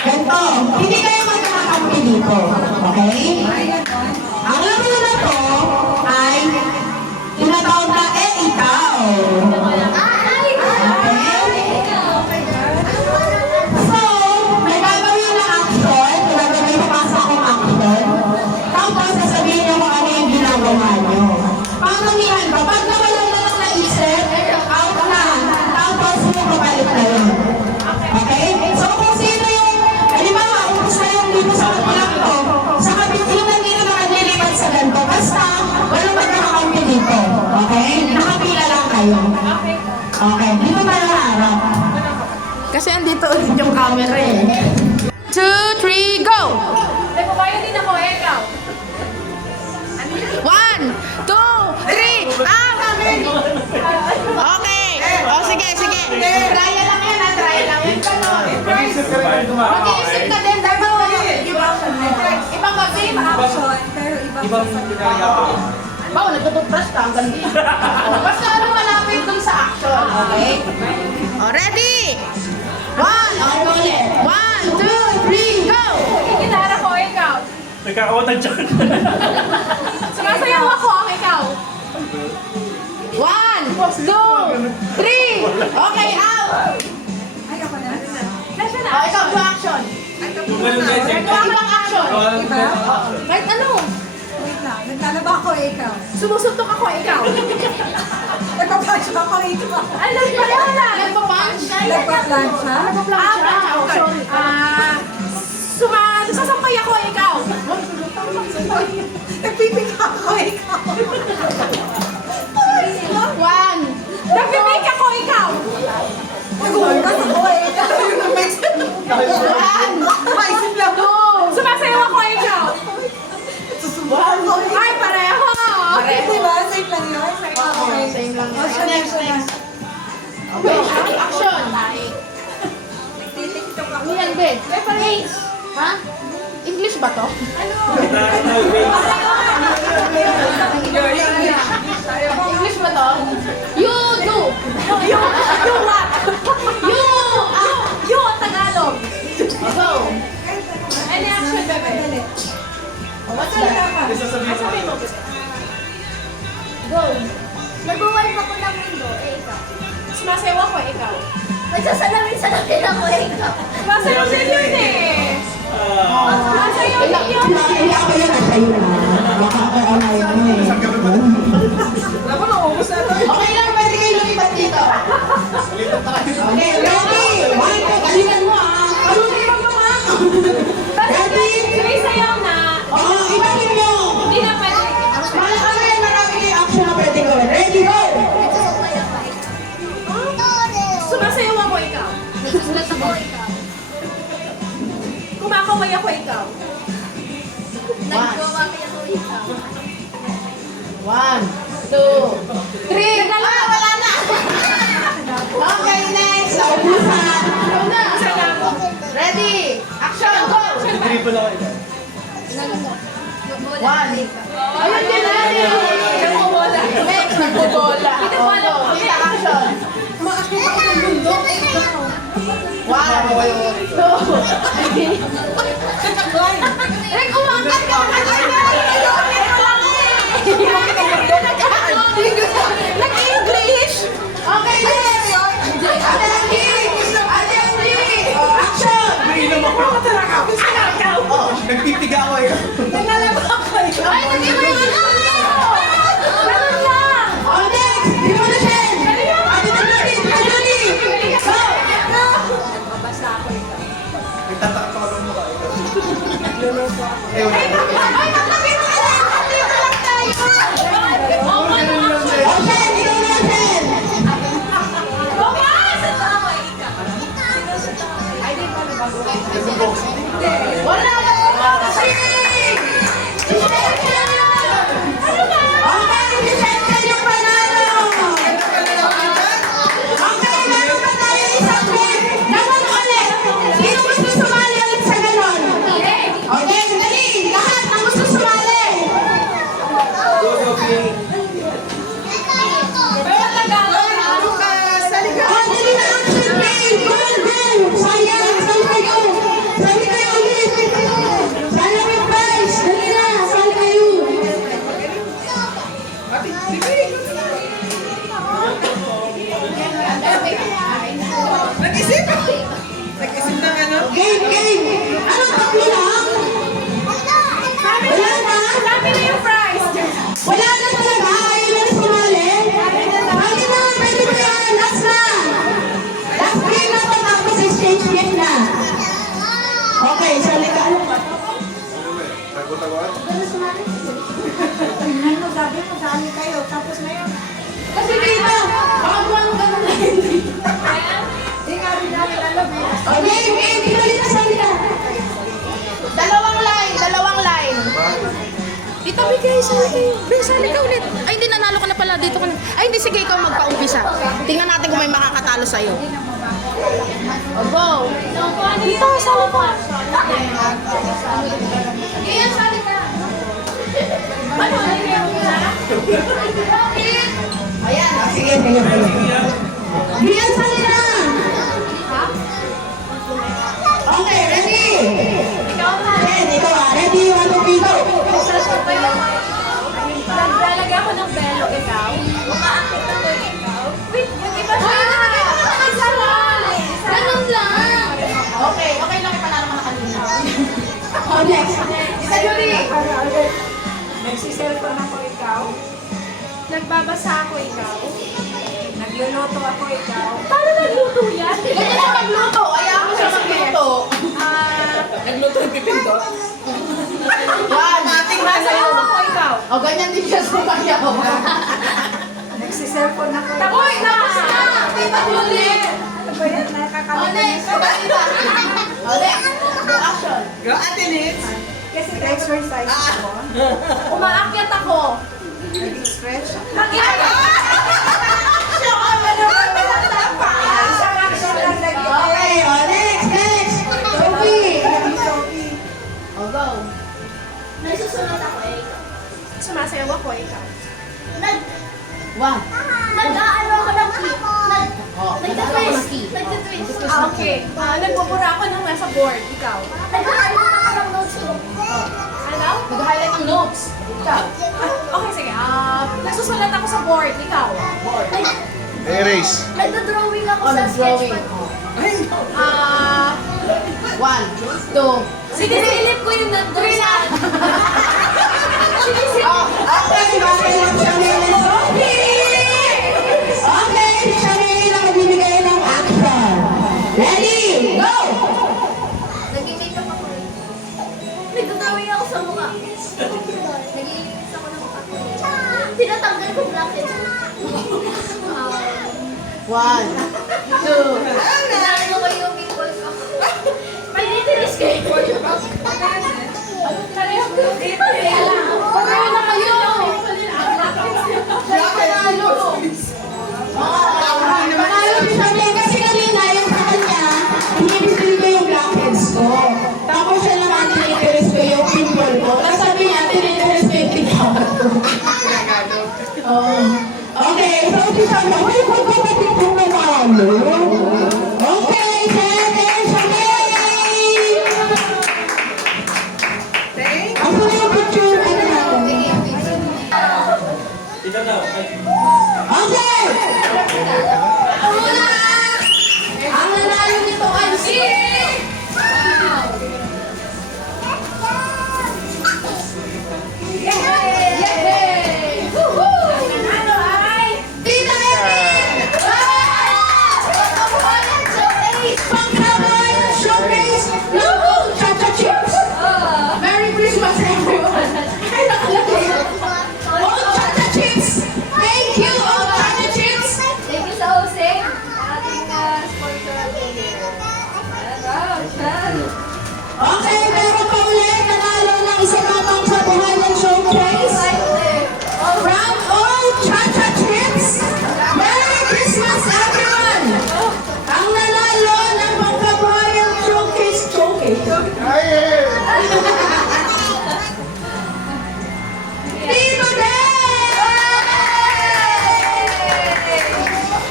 Ganito, hindi kayo magkakakampi dito. Okay? Ang laro na to ay tinatawag na ikaw. So, may gagawin na action. May gagawin papasa akong action. Tapos, sasabihin niyo kung ano yung ginagawa niyo. Pangamihan ba? Pag nawalan na lang naisip, out na. Tapos, sumapapalit na yun. Okay? So, kung sino yung, halimbawa, ubus na yung dito sa kabilang to, sa kabilang nandito na nililipat sa ganito. Basta, walang magkakakampi dito. Okay? Nakapila lang kayo. Okay, dito tayo harap. Kasi andito ulit yung camera eh. 2, 3, go! Ay, pumayo din ako, ikaw. 1, 2, 3, Okay. O, sige. Trial lang yan, ha? Trial lang yan. Mag-isip ka rin tumawa. Mag-iisip ka din. Dapat ibang mag-game. Action, pero ibang Bao, nagtututbrush ka. Ang ganda yan. Basta ano malapit dun sa action. Okay? O, ready? 1, 2, 3, go! Gitara ko, ikaw. Nagkakawatan dyan. Sumasayaw ako, ikaw. 1, 2, 3. Okay, out! Ay, ako na. Nasaan na? O, ikaw, do action. Ibang action. Iba? Kahit ano. Wait lang. Naglalaba ako, ikaw. Sumusuntok ako, ikaw. Nagpa-punch ako, ikaw. Ay, wala. Nagpa-punch. Nagpa-plancha. Sorry. Sasampay ako, ikaw. Nagpipika ako, ikaw. 1. Nagpipik ako, ikaw. Nagulgas ako, ikaw. Maisip lang. Sumasayaw ako, ikaw. Ay, pareho. Diba? Same lang yun. Okay. Same lang. Action, Next. action. Okay, action. Titiktok ako. Ano yan, Ben? Reference. Ha? English ba to? English ba to? You do. You what? You. You ang Tagalog. Go. Any action, bebe? Dali. What's that? Sabi mo. Go. Nag-wipe ako ng mundo, ikaw. Sumasayaw ako, ikaw. Nagsasalamin-salamin ako, ikaw. Sumasayaw din yun eh. Sumasayaw din yun. Hindi ako yun, nasa iyo na. Baka ako online mo eh. Alam mo, naubos na ito. Okay lang, pwede kayo lumipat dito. Okay, ready? 1, 2, galingan mo ah. Kalunin mo naman. Ready? Sumasayaw na. Oo, ibahin mo. Hindi na pwede. Marami kayong action na pwede gawin. Ready, go! Nagsasabay ako, ikaw. nagmamaway ako ikaw. Nagwawaki ako ikaw. 1, 2, 3. Ah, wala na. Okay, next. Ubusan. Ready? Action, go. Dribble ako ikaw. 1. Ayun din na. Nagbobola. Next, nagbobola. Nagbobola. Kita, action. 1, 2, 3. Rick, umakat ka Nag-English! Okay, next. Ate Angie. Ate Angie. Action. Mainom ako. Nagpipiga ako eh. Ay, nag-iba yung ano! Ganun lang! Oh, next. Demolition. Ate Angie. Ate Angie. Go. Babasa ako ikaw. Nagtatakot ako ng mukha. Ay, naglapit mo na! Dito lang tayo! Oh, ano action? Ocean, demolition. Babas! Wala na. Sing. Ano ba? Okay, Vicente yung panalo. Okay, meron pa tayo isang win. Ganon ulit. Sino gusto sumali ulit sa ganon? Okay, dali. Lahat na gusto sumali. Pero Tagalog na. Lucas, halika. Oh, dali na action game. Go, go. Sayang, sali kayo. Sali kayo ulit. Sayang yung prize. Dali na, sali kayo. Ate, sige. Nag-isip. Nag-isip ng ano? Game, game. Ano, tatlo lang? Wala na? Sabi na yung prize. Wala na talaga. Ayaw na sumali. Pwede na, pwede mo yan. Last na. Last game na to, tapos exchange game na. Okay, sali ka. Ano ba? Tingnan mo, sabi mo, sali kayo. Tapos na yun. Kasi dito, baka buwan ka na hindi. Di nga rin namin alam eh. Okay, game. Pinali na sali ka. Dalawang line. Dito, bigay, sali kayo. Bigay, sali ka ulit. Ay, hindi, nanalo ka na pala. Dito ka na. Ay, hindi, sige, ikaw magpa-umpisa. Tingnan natin kung may makakatalo sa'yo. O, go. Dito, sali ka. Iyan, sali ka. Ano, hindi mo na? Ayan, sige. Iyan, sali na. Okay, ready? Ikaw na. Ready, ikaw ah. Ready, 1, 2, 3, go. Naglalagay ako ng belo, ikaw. Umaakit ako, ikaw. Wait, yung iba siya. Ganun lang. Okay, okay lang ipanalo mo na kanina. Oh, next. Isa Yuri. Nagsiselfon ako ikaw. Nagbabasa ako, ikaw. Nagluluto ako ikaw. Paano nagluto yan? Ganyan na magluto. Ayaw mo siya magluto. Nagluto yung pipindot. One. Masayaw ako, ikaw. O, ganyan din siya sumayaw. Nagsiselfon ako. Tapos na! Tita Julie. Ano ba yan? O, Nakakalimutan. next. O, next. Go, action. Go, Ate Nitz. Kasi exercise ako. Umaakyat ako. Nag-stretch ako. Okay, o, next, next. Sophie. O, go. Nagsusunod ako eh. Sumasayaw ako, ikaw. One. Nag-aano ako ng Oh, nagtitwist. Nagtitwist. Okay. Nagbubura ako ng nasa board, ikaw. Nag-aano ako ng notes ko. Ano? Mag-highlight ng notes. Ikaw. Okay, sige. Nagsusulat ako sa board, ikaw. Erase. Nagdodrawing ako Oh, sa nag-drawing. sketchpad. 1, 2, Sinisilip ko yung nandun sa... Oh, okay, bagay lang siya nila. Okay, siya nila nagbibigay ng action. Ready, go! Nag-makeup ako eh. Nagdodrawing ako sa mukha. Nag-iinis ako ng mukha ko eh. Tinatanggal ko brackets. 1, 2, Tinanggal ko yung pimple ko. May nitilis kayo. Pagkain na kayo! Panalo si Charmaine kasi kanina yung sa kanya, hinibisili ko yung blackheads ko. Tapos siya naman tiniteres ko yung pimple ko. Tapos sabi niya, tiniteres ko yung tingkawat ko. Okay, so si Charmaine, may pagkakapit ko na ano? Okay, Charmaine! Ako na yung picture, ano natin? Ito daw. Okay! Ang nanalo nito ay si... Tita Erin! Pangkabayan Showcase! Woohoo! Chacha Chips! Merry Christmas, everyone! Ay, nakalagay. Oh, Chacha Chips! Thank you, oh, Chacha Chips! Thank you sa hosting. Ating sponsor here. Okay, meron pa ulit nanalo ng isang matang sa Buhayan Showcase. From all Chacha Chips! Merry Christmas, everyone! Ang nanalo ng Pangkabuhayan Showcase. Tito Den!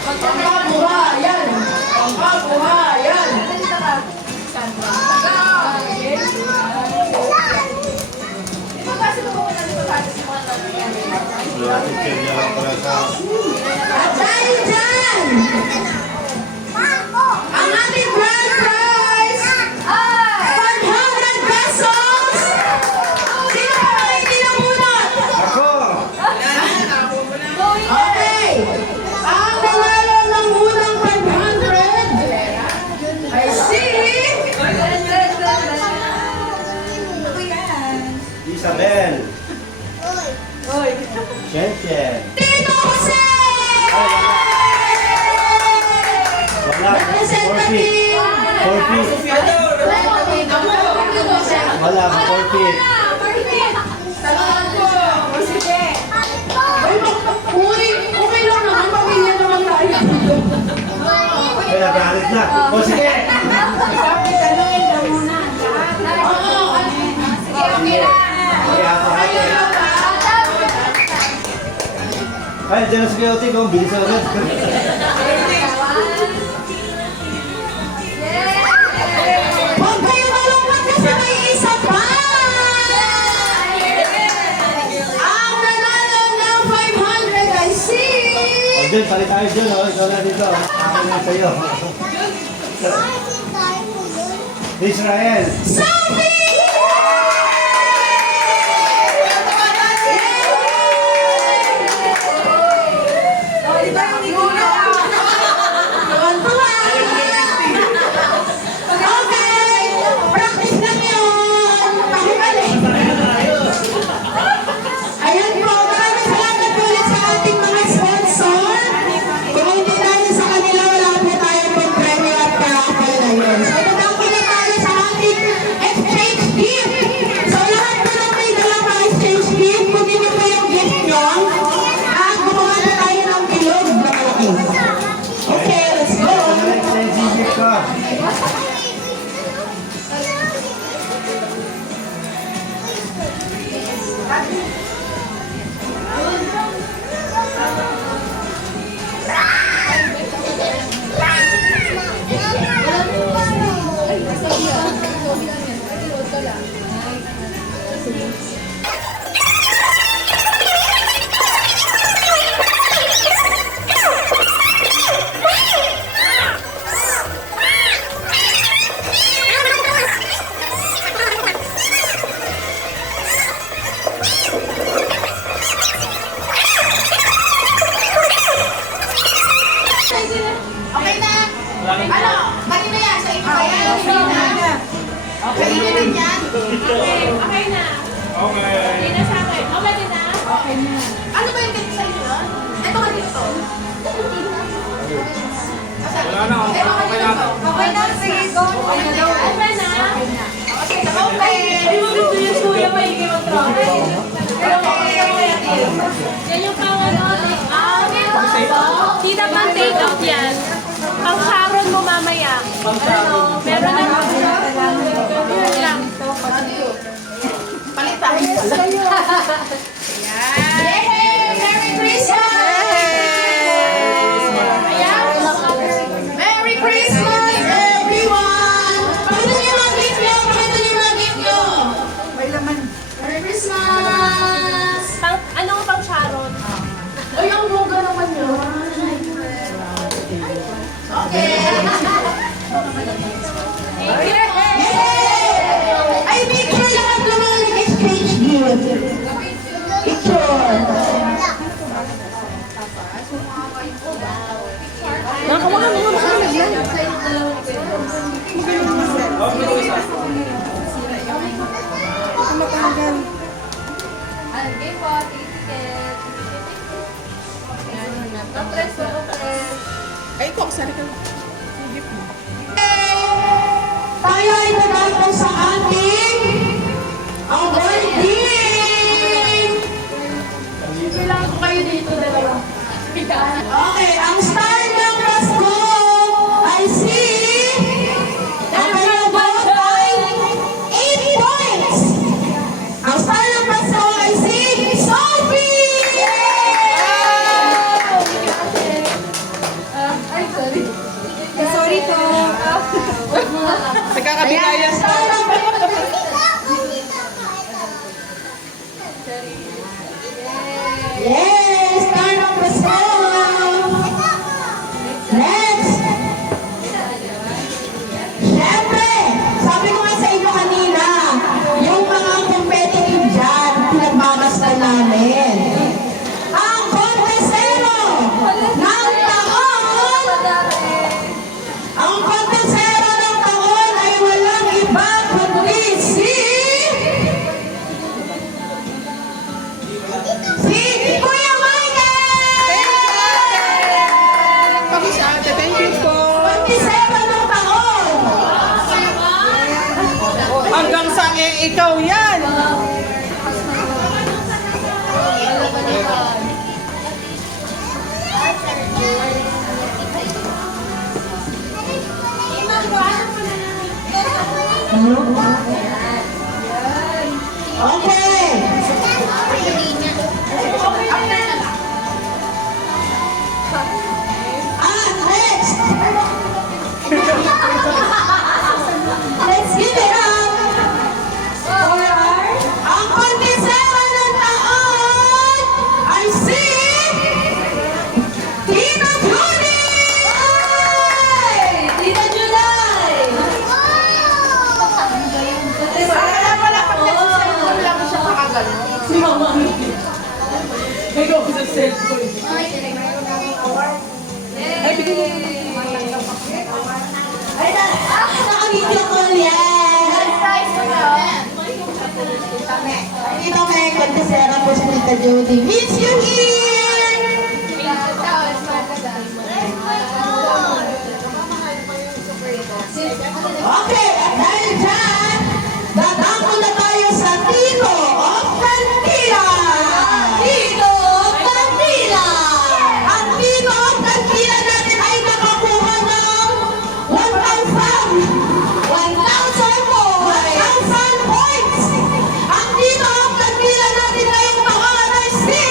Pangkabuhayan! Pangkabuhayan! Natin kaya lang pala sa... At dahil dyan, ang ating grand prize, 500 pesos! Sino pa ba hindi namunot? Ako! Okay! Ang nanalo ng unang 500 ay si... Isabel! Shen. Tito Jose! Wala. 4 feet. Representative! 4 feet. Wala. 4 feet. Uy, okay lang naman, pamilya naman tayo. Kaya galit na. O sige! Oo, Okay na. Okay, hati-hati. Ay, dyan na si Kuya Otik, oh. Bilis na ulit. huwag kayo malungkot kasi may isa pa! Ang nanalo ng 500 ay si... O, dyan, palit tayo dyan, oh. Ikaw na dito. Ako na sa'yo. Israel! Sophie! Okay, practice lang yun. Pakibalik. Ayan po, maraming salamat po ulit sa ating mga sponsor. Kung hindi dahil sa kanila, wala po tayong pag-premyo at paraffle na yun. So, tatang po na tayo sa ating exchange gift. So, lahat po ng may dalang mga exchange gift, kunin niyo po yung gift nyo at gumawa na tayo ng bilog na malaki. Okay, let's go. Exchanging gift ka. Okay na? Ano? Kanina yan? Sa inyo ba yan? Okay na din yan? Okay na. Okay. Hindi na sa akin. Okay din na. Ano ba yung ganito sa inyo yun? Ito kanina to. Wala na. Ito kanina to. Okay na, sige, go. Okay na. Okay, okay. Hindi mo gusto yung suya maigi mag-draw. Yan yung pang ano, take out. Tita pang take out yan. Pang Sharon mo mamaya. Meron na. Yun lang. Palit tayo. Yay! Merry Christmas! Ayan. Merry Christmas, everyone! Pakita niyo yung mga gift niyo! Pakita niyo yung mga gift niyo! Merry Christmas! Ano pang Sharon? Ay, ang boga naman yun. Okay. Ay, picture lahat naman nag-exchange gift. Picture. Okay po, ticket. Topres po, topres. Ay, kung saan ka? Tayo ay nagtatong sa ating awarding. Kailangan ko kayo dito, dalawa. Okay, ang star ng Pasko ay si... Ang kanyang vote ay 8 points. Ang star ng Pasko ay si Sophie! Sorry po. Nagkakabigayan. Star ng Yes, star ng Pasko! Next! Siyempre, sabi ko nga sa inyo kanina, yung mga competitive dyan, pinagmamasdan namin. Ang kontesero ng taon, ang kontesero ng taon ay walang iba kundi si Kuya Michael! Paki sa ate, thank you po. Kontesero ng taon! Hanggang sa ikaw yan. Okay! Next! Let's give it up! Ang kontesero ng taon ay si Tita Judy! Tita July! Wala pala pag nag-cellphone lang siya makagano. Si Mama. Ikaw sa cellphone. Ay, bigyan mo. Ay, naka-video call yan! Tita Meg, kontesero po si Tita Judy. Miss you here! Okay, at dahil dyan, dadako na tayo sa Tito of Cantila! Tito of Cantila! Ang Tito of Cantila natin ay nakakuha ng 1,000 points! Ang Tito of Cantila natin ngayong taon ay si...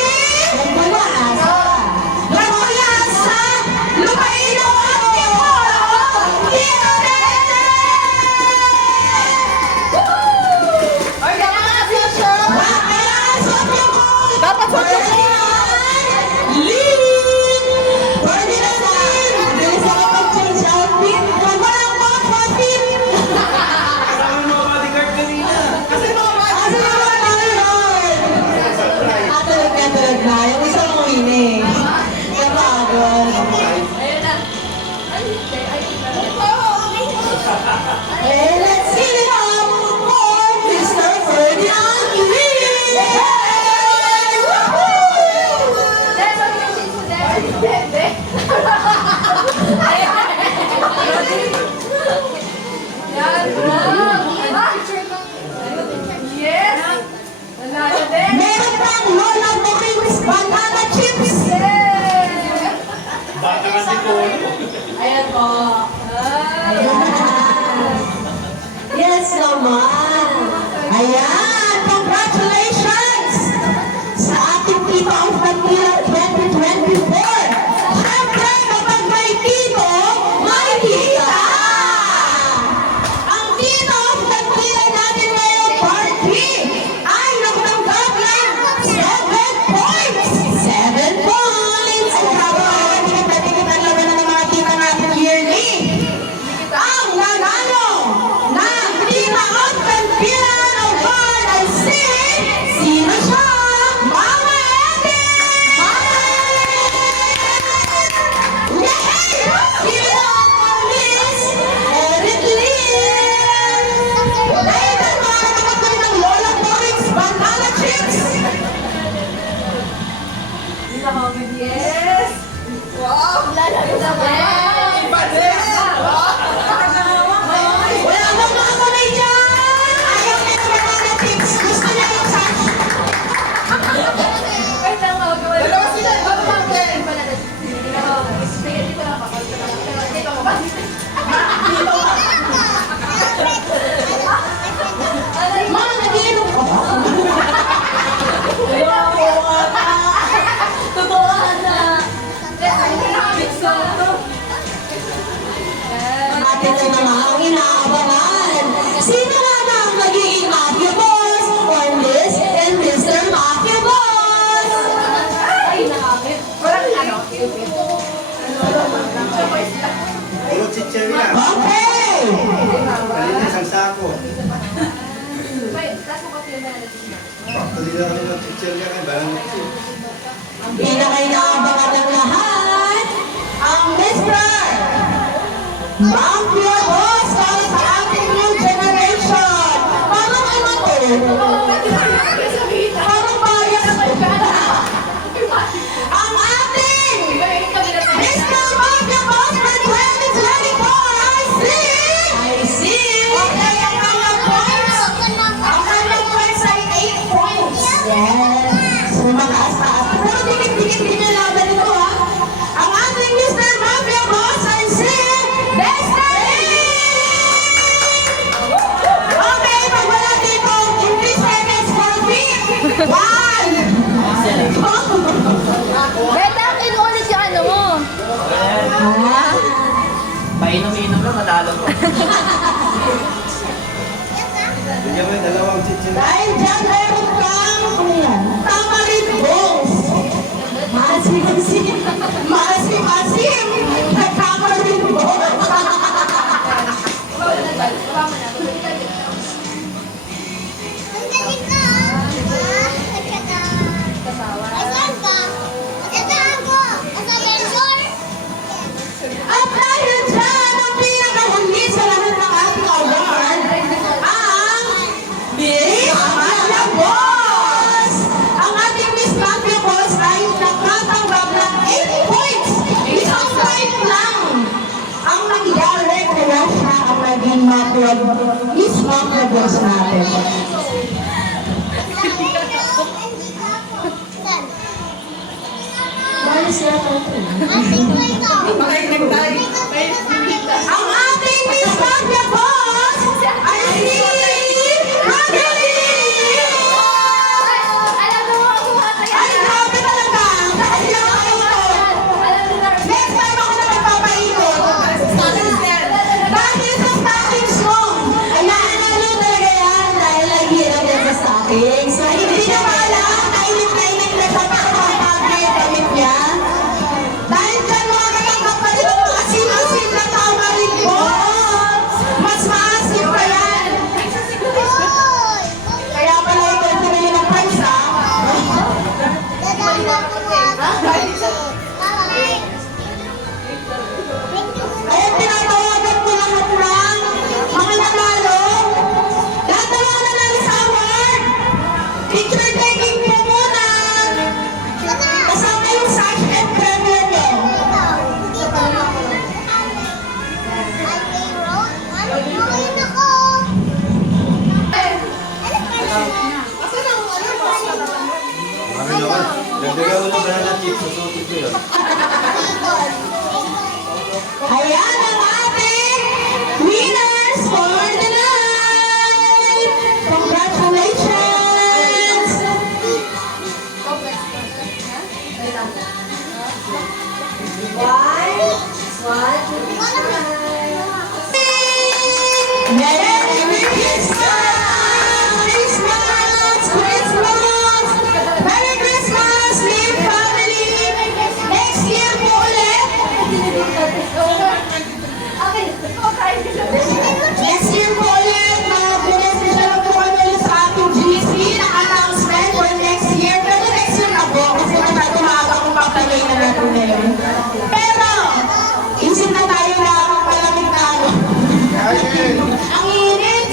Ayan, congratulations sa ating Tito of the Year 2024. Siyempre, kapag may tito, may tita. Ang Tito of the Year natin ngayon, Part 3, ay nakatanggap ng 7 points. 7 points! Ang habang tikitan naman ng mga tita natin yearly. Ang nanalo ng Tita of the Year award ay sino siya? Mama Edith! Mama Edith! Yay! Sino ang Miss Edith Lynn? Dahil ang mga nakakapag ng Lola Porix Banana Chips! Yes! Wow! Wala bang mga kamay dyan? Ayaw niya ng banana chips. Gusto niya yung sash. Dalawa sila! Mga nag-iinom ko. Atin na naman ang inaabangan. Sino nga ba ang magiging Mafia Boss or Miss and Mr. Mafia Boss? Puro chicherya. Okay! Kanina isang sako. Pagkali na kami ng chicherya kay Banana Chips. Pinaka-inaabangan ng lahat ang Mr. Mafia Boss para sa ating new generation. Parang ano to? Parang bias. Ang ating Mr. Mafia Boss for 2024, I see! Okay, ang kanyang points. Ang kanyang points ay 8 points. Yes. So, mataas-taas. Pero dikit-dikit din yung laban nito, ha? Ang ating Mr. Mafia Boss ay si Mr. Okay, pag wala dito, in 3 seconds for beat. 1, 2, Beta, inuulit yung ano mo. Painom-inom lang, matalo ko. Bigyan mo yung dalawang chicherya. dahil dyan meron kang tamarind balls. Maasim-asim. Maasim-asim. Nagtamarind balls. At dahil dyan, ang pinakahuli sa lahat ng ating award, ang Miss Mafia Boss! Ang ating Miss Mafia Boss ay nakatanggap ng 8 points. Isang point lang ang nangyari kaya siya ang naging Miss Mafia Boss natin. Bali siya ito. Ang ating Miss Mafia Boss ay si Madeline! Alam mo, Ay, grabe talaga! Dahil lang ako ito. Next time ako na magpapaikot. Dahil sa stockings mo. Ayan, ano talaga yan? Dahil naghihirap yan sa stockings. So, hindi niya maalam. Kainit-kainit na sa pagpapagay damit niya. Dahil dyan mga katanggap pa rin ang mga sinusin na tamarin mo. Mas maasim pa yan. Kaya pala ito pinili ng price, ha? Kaya tinatawagan ko lahat ng mga nanalo. Lahat ng mga nanalo sa award. Picture taking po muna. Kasama yung sash and premier nyo. Mami naman. Dagdagan mo ng banana chips. Susutin ko yun. Ayan ang ating winners for the night! Congratulations! Merry Christmas! Christmas! Merry Christmas, Lim family! Next year po ulit! Next year po ulit, mag-message na lang po kami ulit sa ating GC na announcement for next year. Pero next year na po, kasi masyado maaga kung papalay na natin ngayon. Pero, isip na tayo na palamig na ano. Ang init!